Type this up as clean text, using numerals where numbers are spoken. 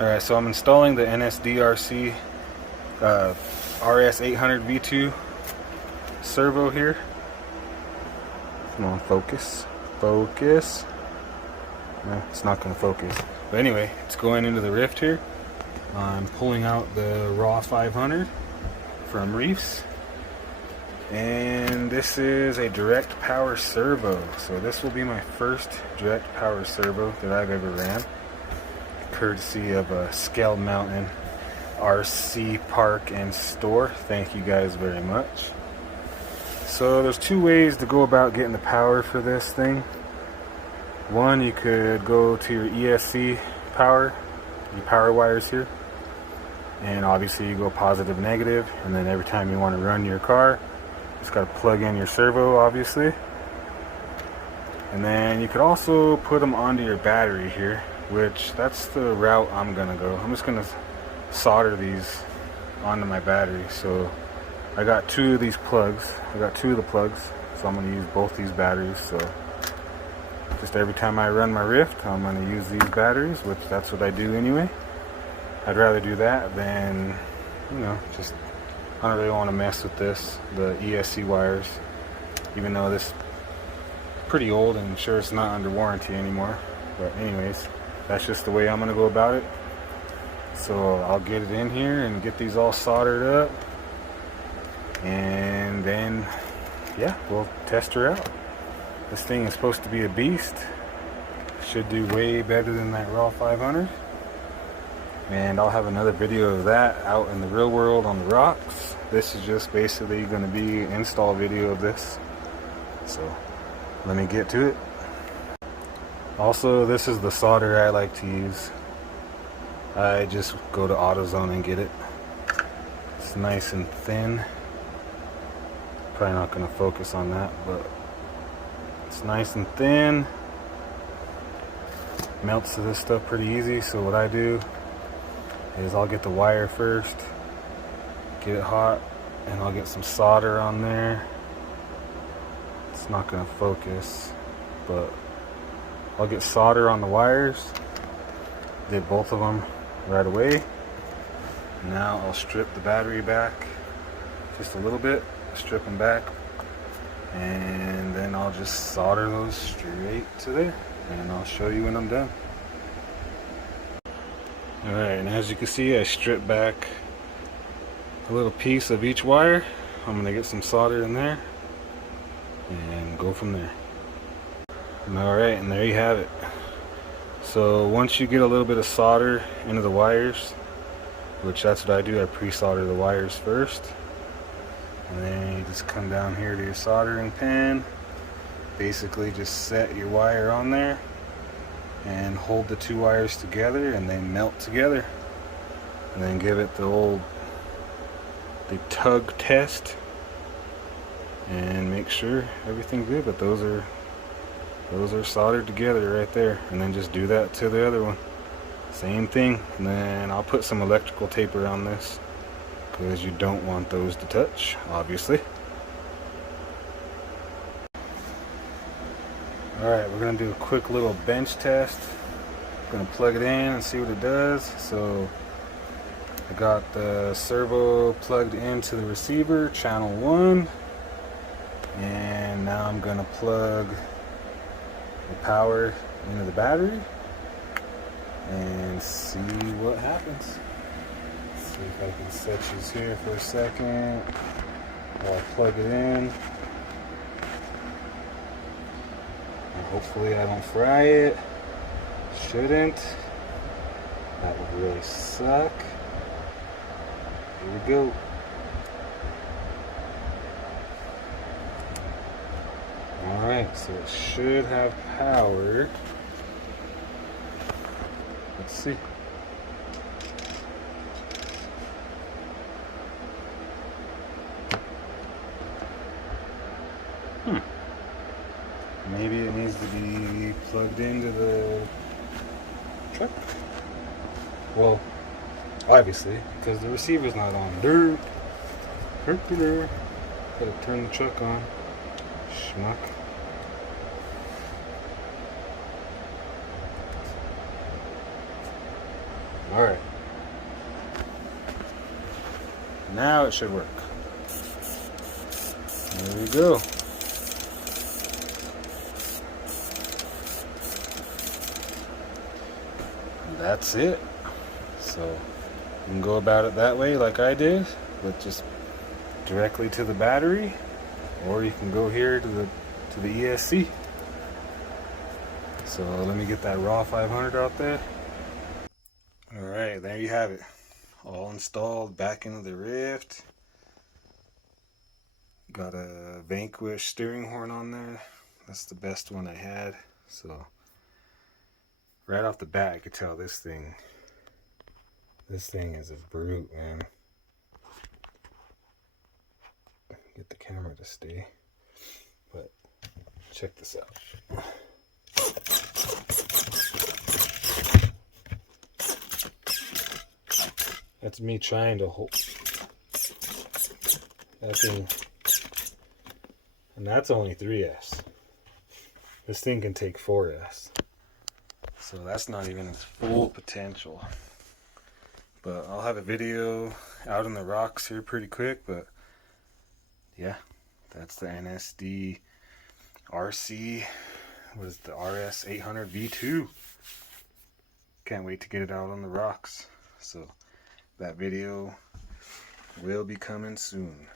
Alright, so I'm installing the Nsdrc Rs800 V2 servo here. Come on, focus. Focus. No, it's not going to focus. But anyway, it's going into the Rift here. I'm pulling out the Rs800 from Reefs. And this is a direct power servo. So this will be my first direct power servo that I've ever ran, courtesy of Scale Mountain RC Park and Store. Thank you guys very much. So there's two ways to go about getting the power for this thing. One, you could go to your ESC power, your power wires here, and obviously you go positive, negative, and then every time you want to run your car, just got to plug in your servo, obviously. And then you could also put them onto your battery here, which that's the route I'm gonna go. I'm just gonna solder these onto my battery. So I got two of these plugs. I got two of the plugs, so I'm gonna use both these batteries. So just every time I run my Rift, I'm gonna use these batteries, which that's what I do anyway. I'd rather do that than, you know, just, I don't really want to mess with this, the ESC wires, even though this is pretty old and sure it's not under warranty anymore. But anyways, that's just the way I'm going to go about it. So I'll get it in here and get these all soldered up, and then yeah, we'll test her out. This thing is supposed to be a beast. Should do way better than that Rs800. And I'll have another video of that out in the real world on the rocks. This is just basically going to be an install video of this. So let me get to it. Also, this is the solder I like to use. I just go to AutoZone and get it. It's nice and thin. Probably not going to focus on that, but it's nice and thin. Melts to this stuff pretty easy. So what I do is I'll get the wire first, get it hot, and I'll get some solder on there. It's not going to focus, but I'll get solder on the wires. Did both of them right away. Now I'll strip the battery back just a little bit, strip them back, and then I'll just solder those straight to there, and I'll show you when I'm done. Alright, and as you can see, I stripped back a little piece of each wire. I'm going to get some solder in there and go from there. Alright, and there you have it. So once you get a little bit of solder into the wires, which that's what I do, I pre-solder the wires first. And then you just come down here to your soldering pen. Basically just set your wire on there and hold the two wires together, and they melt together. And then give it the tug test and make sure everything's good. But those are soldered together right there, and then just do that to the other one. Same thing. And then I'll put some electrical tape around this because you don't want those to touch, obviously. Alright, we're going to do a quick little bench test. I'm going to plug it in and see what it does. So I got the servo plugged into the receiver, channel 1. And now I'm going to plug the power into the battery and see what happens. Let's see if I can set these here for a second while I plug it in. Hopefully I don't fry it. Shouldn't. That would really suck. Here we go. Alright, so it should have power. Let's see. Maybe it needs to be plugged into the truck. Well, obviously, because the receiver's not on. Dirt. Gotta turn the truck on. Schmuck. Alright. Now it should work. There we go. And that's it. So you can go about it that way like I did, but just directly to the battery, or you can go here to the ESC. So let me get that raw 500 out there. Alright, there you have it. All installed back into the Rift. Got a Vanquish steering horn on there. That's the best one I had. So right off the bat I could tell this thing is a brute, man. Get the camera to stay. But check this out. That's me trying to hold that thing, and that's only 3S. This thing can take 4S, so that's not even its full potential. But I'll have a video out in the rocks here pretty quick. But yeah, that's the Nsdrc Rs800 V2. Can't wait to get it out on the rocks. So that video will be coming soon.